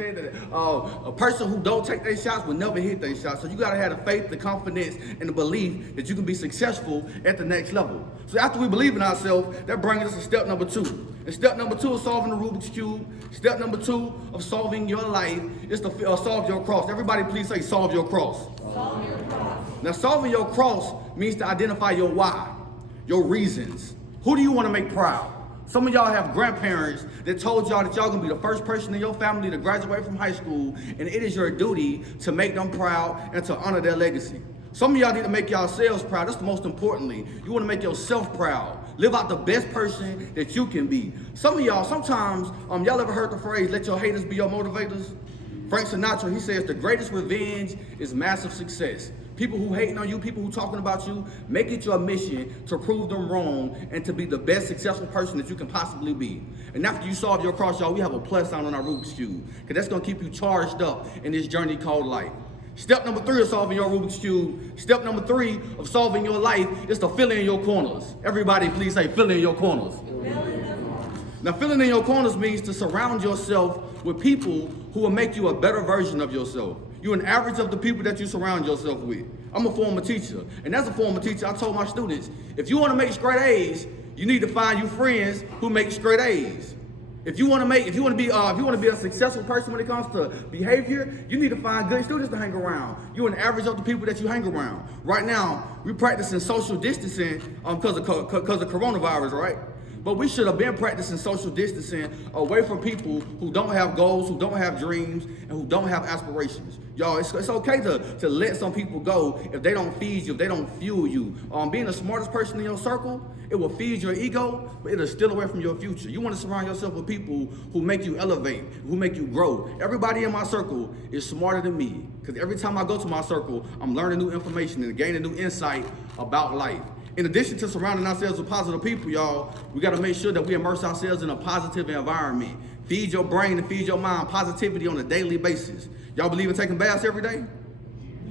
said that a person who don't take their shots will never hit their shots. So you gotta have the faith, the confidence, and the belief that you can be successful at the next level. So after we believe in ourselves, that brings us to step number 2. And step number 2 of solving the Rubik's Cube. Step number 2 of solving your life is to solve your cross. Everybody please say solve your cross. Solve your cross. Now solving your cross means to identify your why, your reasons. Who do you want to make proud? Some of y'all have grandparents that told y'all that y'all gonna be the first person in your family to graduate from high school, and it is your duty to make them proud and to honor their legacy. Some of y'all need to make yourselves proud. That's the most importantly. You wanna make yourself proud. Live out the best person that you can be. Some of y'all, sometimes, y'all ever heard the phrase, let your haters be your motivators? Frank Sinatra, he says, the greatest revenge is massive success. People who hating on you, people who talking about you, make it your mission to prove them wrong and to be the best successful person that you can possibly be. And after you solve your cross, y'all, we have a plus sign on our Rubik's Cube, because that's gonna keep you charged up in this journey called life. Step number 3 of solving your Rubik's Cube, step number 3 of solving your life is to fill in your corners. Everybody please say fill in your corners. Now filling in your corners means to surround yourself with people who will make you a better version of yourself. You're an average of the people that you surround yourself with. I'm a former teacher, and as a former teacher, I told my students, if you want to make straight A's, you need to find you friends who make straight A's. If you want to be a successful person when it comes to behavior, you need to find good students to hang around. You're an average of the people that you hang around. Right now, we're practicing social distancing because of coronavirus, right? But we should have been practicing social distancing away from people who don't have goals, who don't have dreams, and who don't have aspirations. Y'all, it's okay to let some people go if they don't feed you, if they don't fuel you. Being the smartest person in your circle, it will feed your ego, but it'll steal away from your future. You want to surround yourself with people who make you elevate, who make you grow. Everybody in my circle is smarter than me, because every time I go to my circle, I'm learning new information and gaining new insight about life. In addition to surrounding ourselves with positive people, y'all, we got to make sure that we immerse ourselves in a positive environment. Feed your brain and feed your mind positivity on a daily basis. Y'all believe in taking baths every day?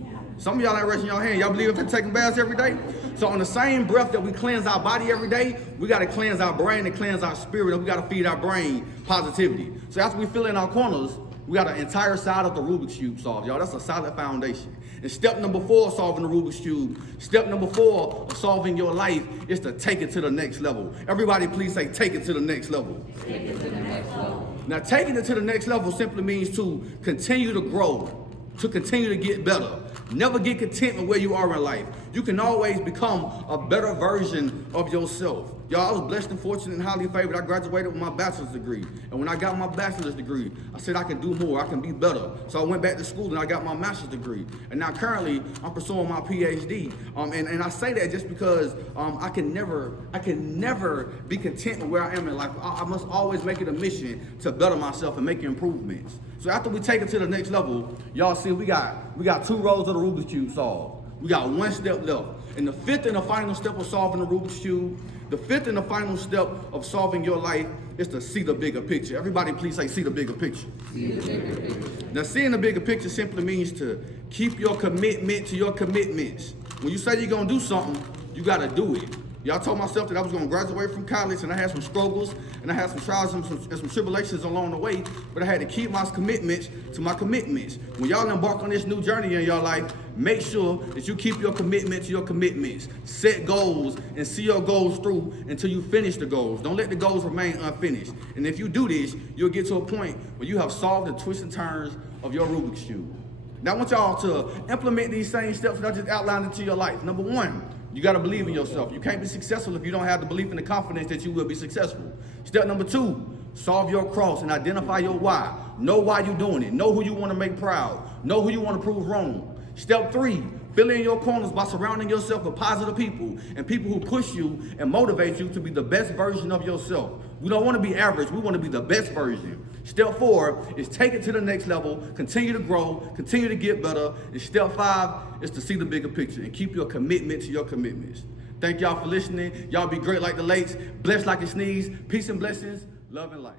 Yeah. Some of y'all ain't raising your hand. Y'all believe in taking baths every day? So on the same breath that we cleanse our body every day, we got to cleanse our brain and cleanse our spirit, and we got to feed our brain positivity. So after we fill in our corners, we got an entire side of the Rubik's Cube solved, y'all. That's a solid foundation. And step number 4 of solving the Rubik's Cube, step number 4 of solving your life is to take it to the next level. Everybody please say, take it to the next level. Take it to the next level. Now, taking it to the next level simply means to continue to grow, to continue to get better. Never get content with where you are in life. You can always become a better version of yourself. Y'all, I was blessed and fortunate and highly favored. I graduated with my bachelor's degree. And when I got my bachelor's degree, I said I can do more, I can be better. So I went back to school and I got my master's degree. And now currently, I'm pursuing my PhD. And I say that just because I can never be content with where I am in life. I must always make it a mission to better myself and make improvements. So after we take it to the next level, y'all see we got 2 rows of the Rubik's Cube solved. We got 1 step left. And the 5th and the final step of solving the Rubik's Cube, the 5th and the final step of solving your life is to see the bigger picture. Everybody please say, see the bigger picture. See the bigger picture. Now, seeing the bigger picture simply means to keep your commitment to your commitments. When you say you're gonna do something, you gotta do it. Y'all told myself that I was gonna graduate from college, and I had some struggles, and I had some trials and some tribulations along the way, but I had to keep my commitments to my commitments. When y'all embark on this new journey in your life, make sure that you keep your commitment to your commitments. Set goals and see your goals through until you finish the goals. Don't let the goals remain unfinished. And if you do this, you'll get to a point where you have solved the twists and turns of your Rubik's Cube. Now I want y'all to implement these same steps that I just outlined into your life. Number 1, you gotta believe in yourself. You can't be successful if you don't have the belief and the confidence that you will be successful. Step number 2, solve your cross and identify your why. Know why you're doing it. Know who you wanna make proud. Know who you wanna prove wrong. Step 3, fill in your corners by surrounding yourself with positive people and people who push you and motivate you to be the best version of yourself. We don't wanna be average, we wanna be the best version. Step 4 is take it to the next level, continue to grow, continue to get better. And step 5 is to see the bigger picture and keep your commitment to your commitments. Thank y'all for listening. Y'all be great like the lakes, blessed like a sneeze. Peace and blessings, love and light.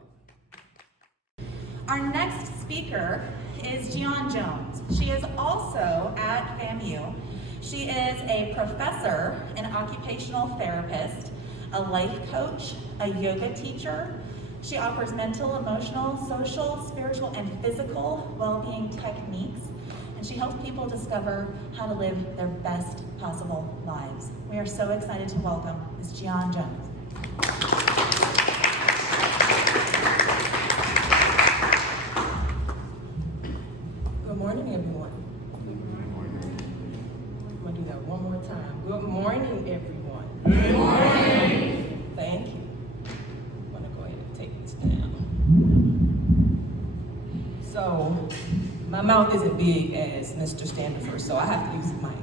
Our next speaker is Gian Jones. She is also at FAMU. She is a professor, an occupational therapist, a life coach, a yoga teacher, She offers mental, emotional, social, spiritual, and physical well-being techniques, and she helps people discover how to live their best possible lives. We are so excited to welcome Ms. Gian Jones. Good morning, everyone. I'm gonna do that one more time. Good morning, everyone. Good morning. Thank you. I'm gonna go ahead and take this down. So, my mouth isn't big as Mr. Standifer, so I have to use the mic.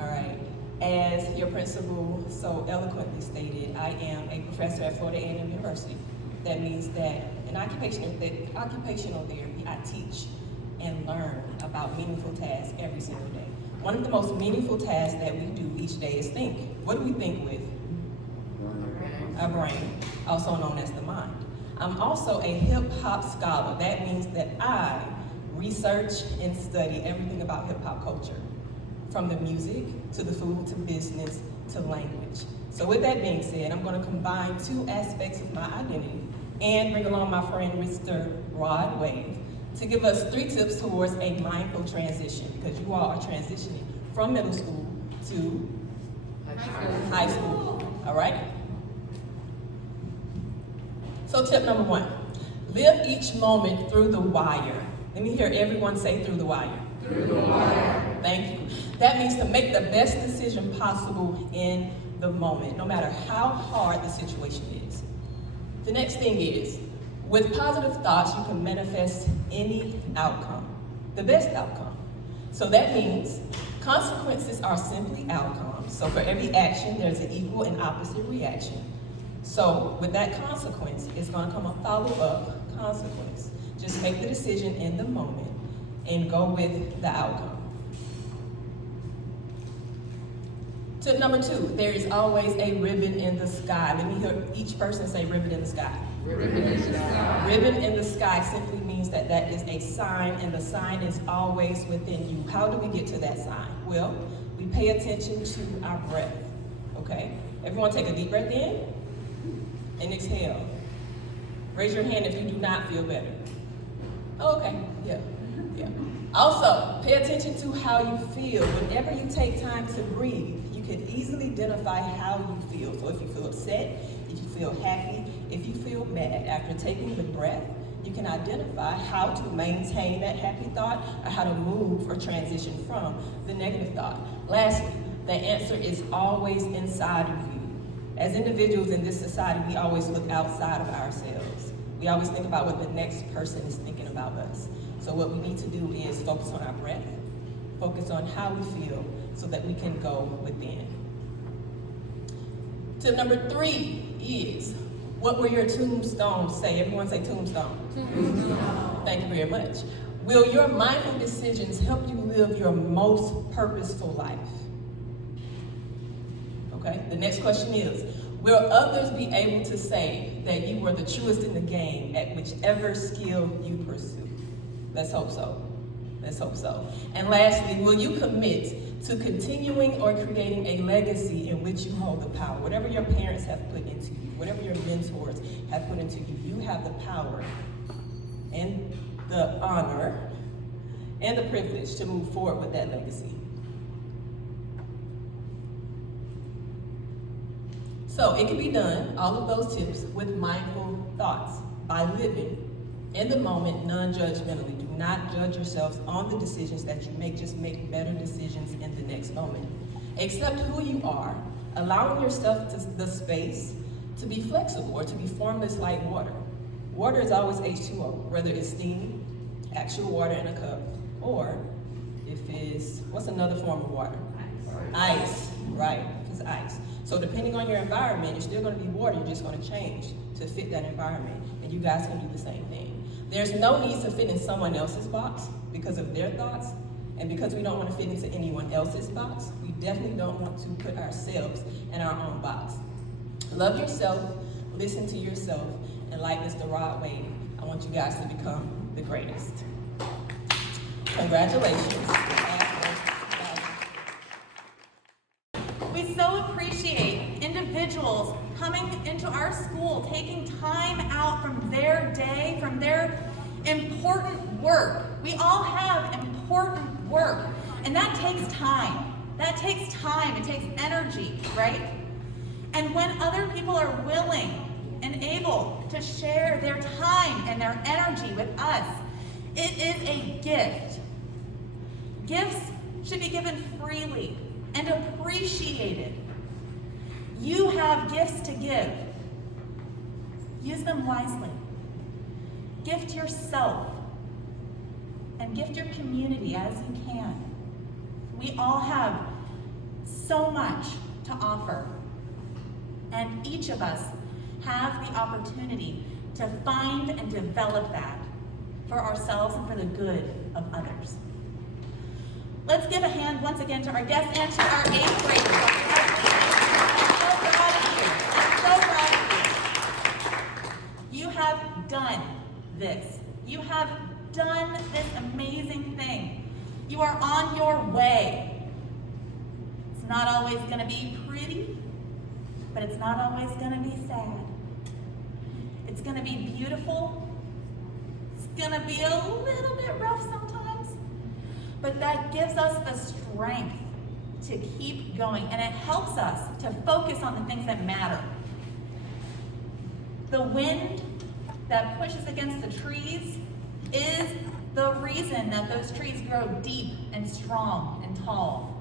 All right. As your principal so eloquently stated, I am a professor at Florida A&M University. That means that in occupational therapy, I teach and learn about meaningful tasks every single day. One of the most meaningful tasks that we do each day is think. What do we think with? Our brain, also known as the mind. I'm also a hip hop scholar. That means that I research and study everything about hip hop culture, from the music to the food to business to language. So with that being said, I'm going to combine two aspects of my identity and bring along my friend Mr. Rod Wave to give us 3 tips towards a mindful transition, because you all are transitioning from middle school to high school. All right? So tip number 1, live each moment through the wire. Let me hear everyone say through the wire. Through the wire. Thank you. That means to make the best decision possible in the moment, no matter how hard the situation is. The next thing is, with positive thoughts, you can manifest any outcome, the best outcome. So that means consequences are simply outcomes. So for every action, there's an equal and opposite reaction. So with that consequence, it's going to come a follow-up consequence. Just make the decision in the moment and go with the outcome. Tip number 2, there is always a ribbon in the sky. Let me hear each person say ribbon in the sky. Ribbon in the sky. Ribbon in the sky simply means that that is a sign, and the sign is always within you. How do we get to that sign? Well, we pay attention to our breath, okay? Everyone take a deep breath in and exhale. Raise your hand if you do not feel better. Oh, okay, yeah. Also, pay attention to how you feel. Whenever you take time to breathe, you can easily identify how you feel. So if you feel upset, if you feel happy, if you feel mad, after taking the breath, you can identify how to maintain that happy thought or how to move or transition from the negative thought. Lastly, the answer is always inside of you. As individuals in this society, we always look outside of ourselves. We always think about what the next person is thinking about us. So what we need to do is focus on our breath, focus on how we feel so that we can go within. Tip number 3 is, what will your tombstone say? Everyone say tombstone. Tombstone. Thank you very much. Will your mindful decisions help you live your most purposeful life? Okay, the next question is, will others be able to say that you were the truest in the game at whichever skill you pursue? Let's hope so. Let's hope so. And lastly, will you commit to continuing or creating a legacy in which you hold the power? Whatever your parents have put into you, whatever your mentors have put into you, you have the power and the honor and the privilege to move forward with that legacy. So it can be done, all of those tips, with mindful thoughts, by living in the moment, non-judgmentally. Do not judge yourselves on the decisions that you make. Just make better decisions in the next moment. Accept who you are, allowing yourself the space to be flexible or to be formless like water. Water is always H2O, whether it's steam, actual water in a cup, or if it's, what's another form of water? Ice, right, it's ice. So depending on your environment, you're still going to be water, you're just going to change to fit that environment, and you guys can do the same thing. There's no need to fit in someone else's box because of their thoughts, and because we don't want to fit into anyone else's box, we definitely don't want to put ourselves in our own box. Love yourself, listen to yourself, and like Mr. Rod Wave, I want you guys to become the greatest. Congratulations. We so appreciate individuals coming coming into our school, taking time out from their day, from their important work. We all have important work, and that takes time. That takes time, it takes energy, right? And when other people are willing and able to share their time and their energy with us, it is a gift. Gifts should be given freely and appreciated. You have gifts to give. Use them wisely. Gift yourself and gift your community as you can. We all have so much to offer, and each of us have the opportunity to find and develop that for ourselves and for the good of others. Let's give a hand once again to our guests and to our 8th graders. I'm so proud of you. I'm so proud of you. You have done this. You have done this amazing thing. You are on your way. It's not always going to be pretty, but it's not always going to be sad. It's going to be beautiful. It's going to be a little bit rough sometimes, but that gives us the strength to keep going, and it helps us to focus on the things that matter. The wind that pushes against the trees is the reason that those trees grow deep and strong and tall.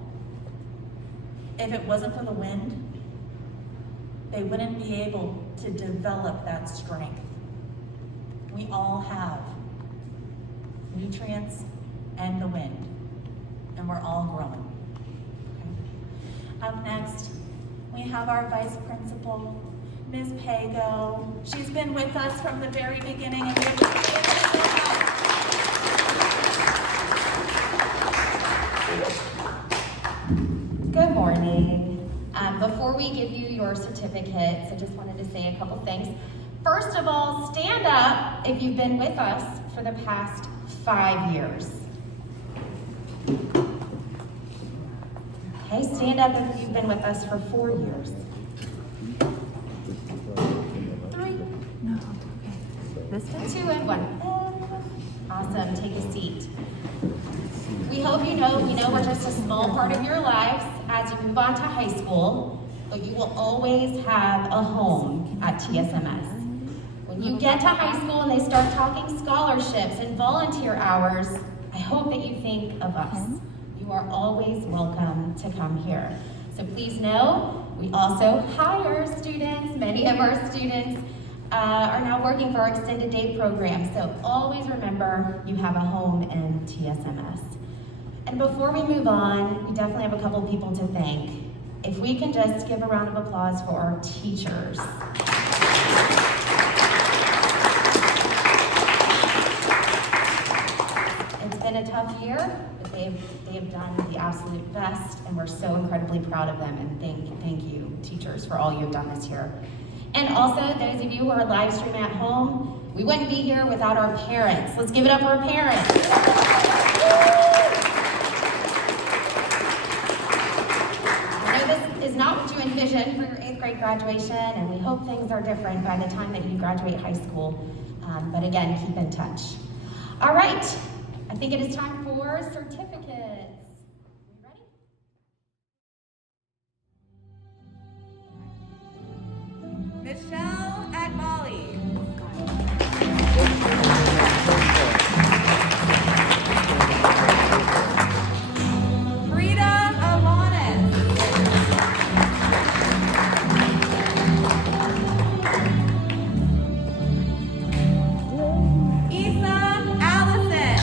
If it wasn't for the wind, they wouldn't be able to develop that strength. We all have nutrients and the wind, and we're all growing. Okay. Up next, we have our vice principal, Ms. Pago. She's been with us from the very beginning, and we appreciate her so much. Good morning. Before we give you your certificates, I just wanted to say a couple things. First of all, stand up if you've been with us for the past 5 years. Okay, stand up if you've been with us for 4 years. 3. No. Okay. This time? 2 and 1. Awesome. Take a seat. We hope we know we're just a small part of your lives as you move on to high school, but you will always have a home at TSMS. When you get to high school and they start talking scholarships and volunteer hours, I hope that you think of us. You are always welcome to come here. So please know, we also hire students. Many of our students are now working for our extended day program. So always remember, you have a home in TSMS. And before we move on, we definitely have a couple people to thank. If we can just give a round of applause for our teachers. It's been a tough year, but they have done the absolute best, and we're so incredibly proud of them, and thank you, teachers, for all you've done this year. And also, those of you who are live streaming at home, we wouldn't be here without our parents. Let's give it up for our parents. Is not what you envisioned for your 8th grade graduation, and we hope things are different by the time that you graduate high school. But again, keep in touch. All right, I think it is time for certificates. You ready? Michelle Agmali. Frida Alanis. Isa Allison.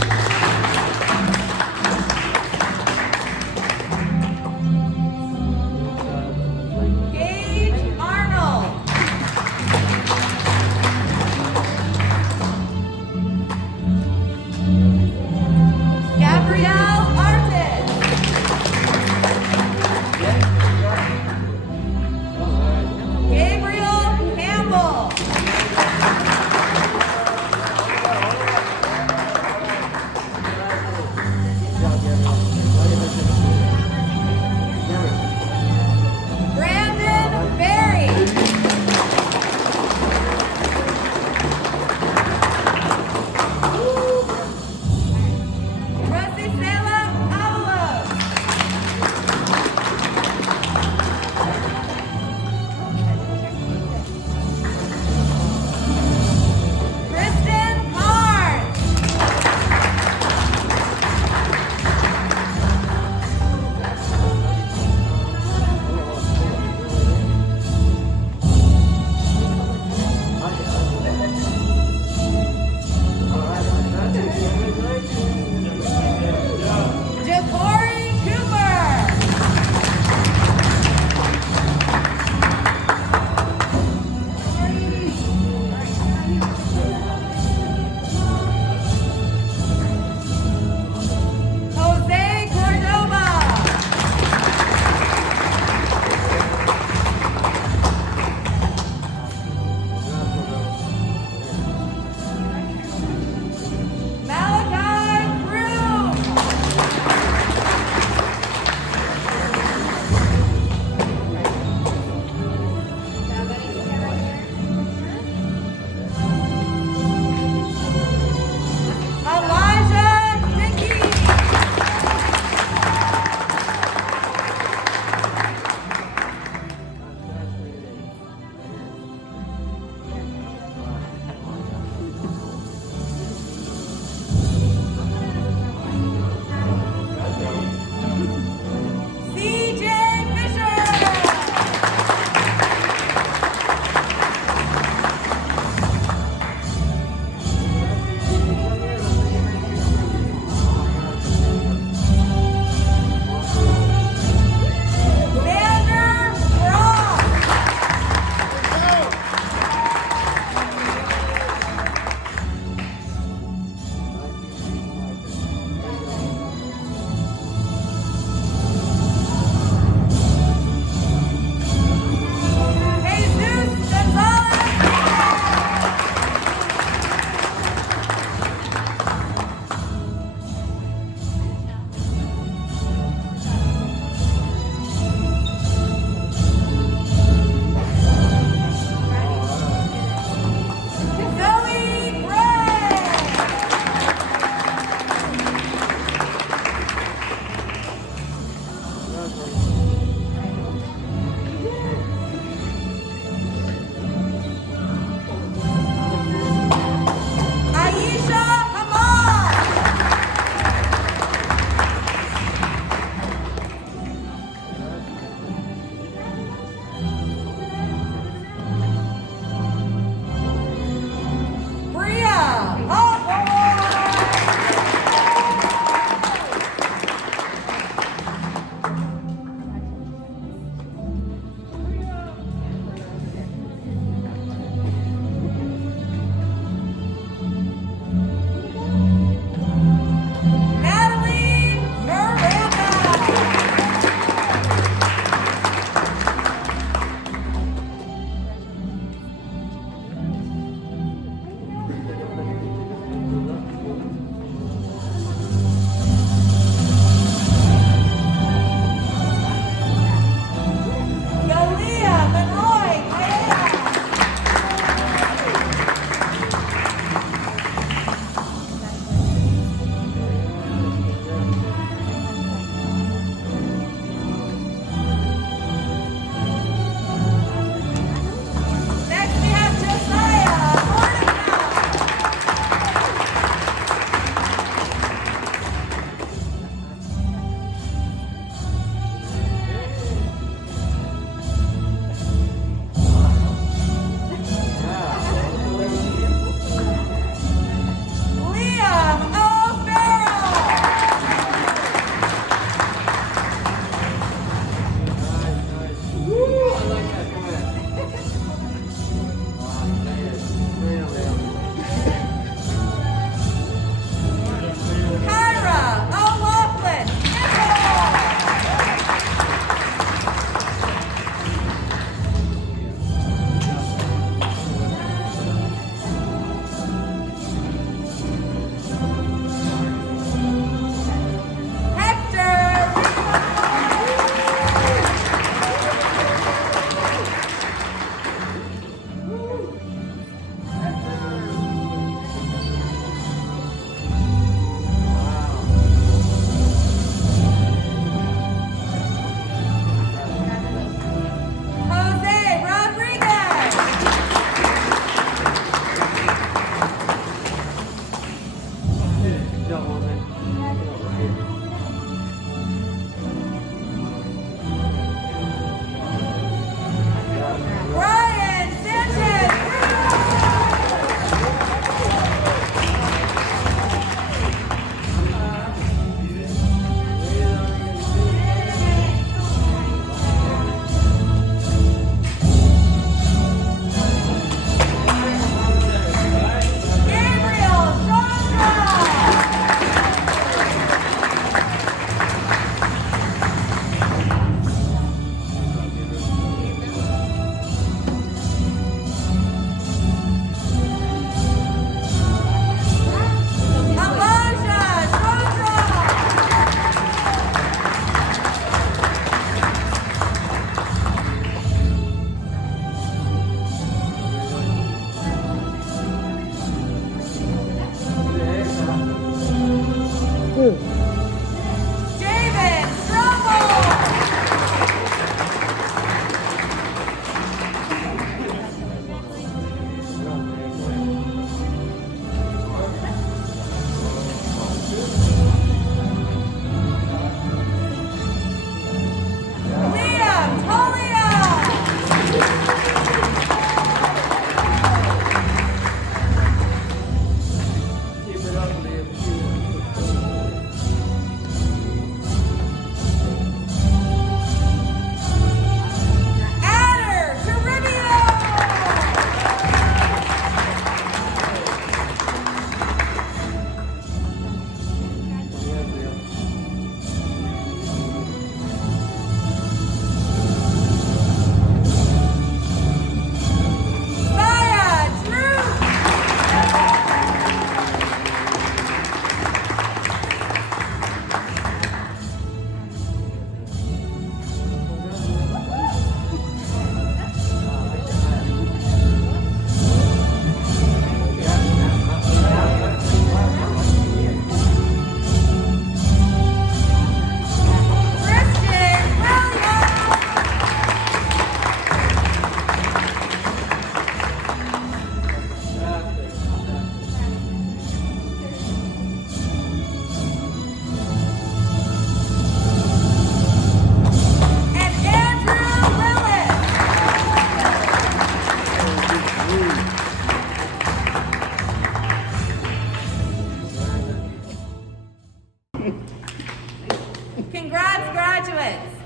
Congrats, graduates.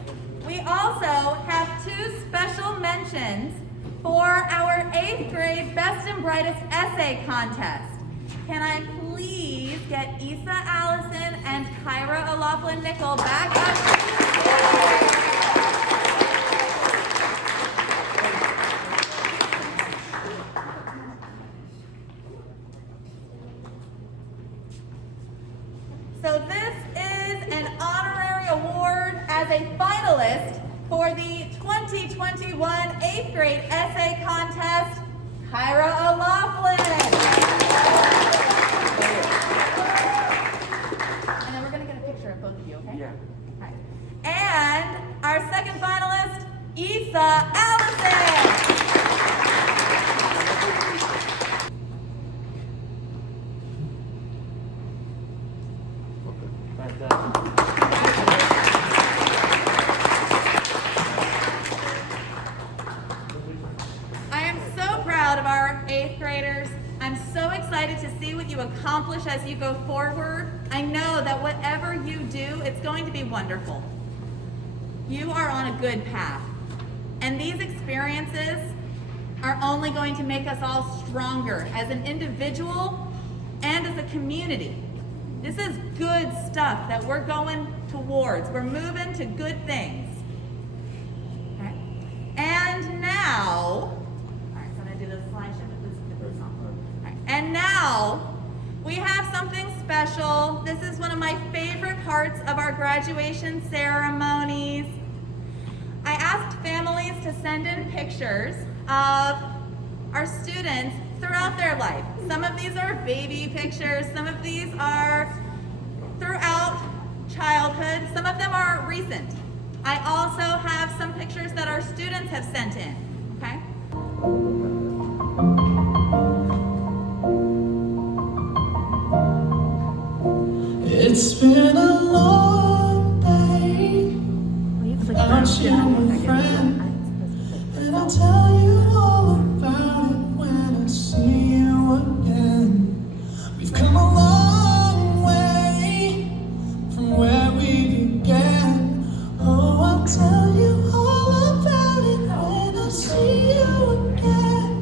We also have 2 special mentions for our 8th grade Best and Brightest Essay Contest. Can I please get Issa Allison and Kyra O'Loughlin Nickel back up? So this is an honorary award as a finalist for the 2021 8th grade essay contest, Kyra O'Loughlin. And then we're gonna get a picture of both of you, okay? Yeah. All right. And our second finalist, Issa Allison. I am so proud of our 8th graders. I'm so excited to see what you accomplish as you go forward. I know that whatever you do, it's going to be wonderful. You are on a good path. And these experiences are only going to make us all stronger as an individual and as a community. This is good stuff that we're going towards. We're moving to good things. All right. And now, all right, so I'm gonna do this slideshow with this on. All right. And now, we have something special. This is one of my favorite parts of our graduation ceremonies. I asked families to send in pictures of our students throughout their life. Some of these are baby pictures, some of these are throughout childhood, some of them are recent. I also have some pictures that our students have sent in, okay? It's been a long day without you, my friend, and I'll tell you all about it when I see you again. We've come a long way from where we began. Oh, I'll tell you all about it when I see you again.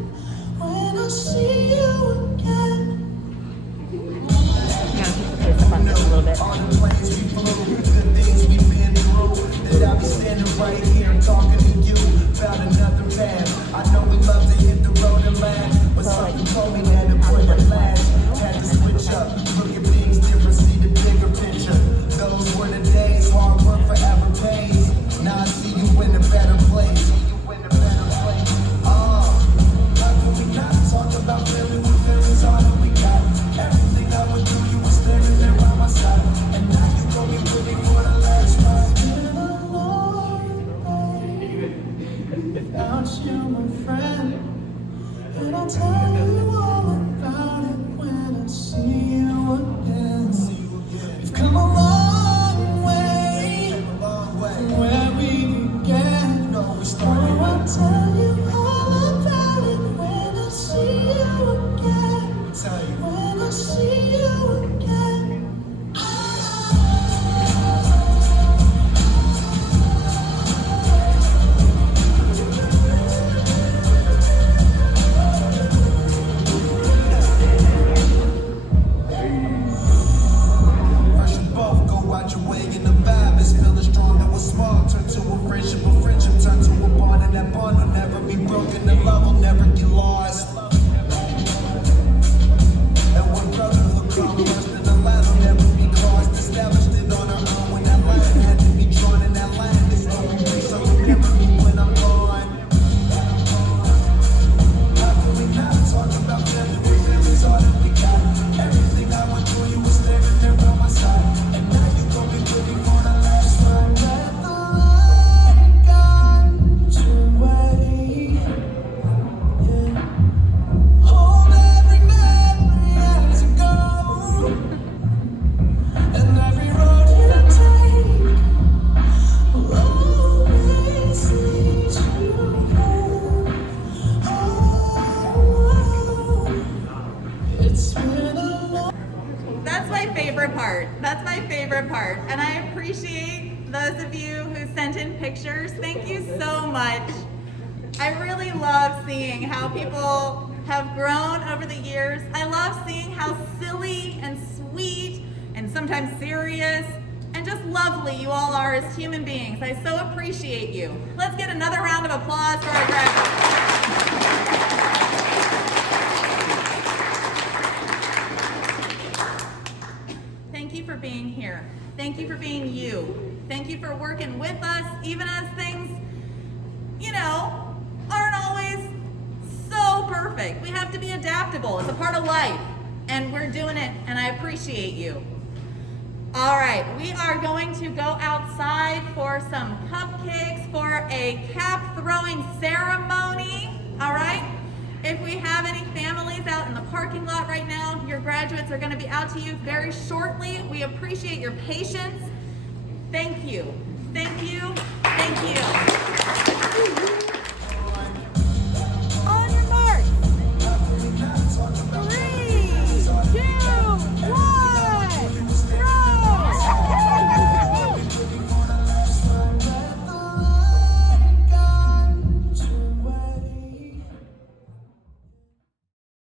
those of you who sent in pictures, thank you so much. I really love seeing how people have grown over the years. I love seeing how silly and sweet and sometimes serious and just lovely you all are as human beings. I so appreciate you. Let's get another round of applause for our graduates. Thank you for being here. Thank you for being you. Thank you for working with us, even as things, aren't always so perfect. We have to be adaptable. It's a part of life, and we're doing it, and I appreciate you. All right, we are going to go outside for some cupcakes for a cap throwing ceremony. All right? If we have any families out in the parking lot right now, your graduates are going to be out to you very shortly. We appreciate your patience. Thank you. Thank you. Thank you.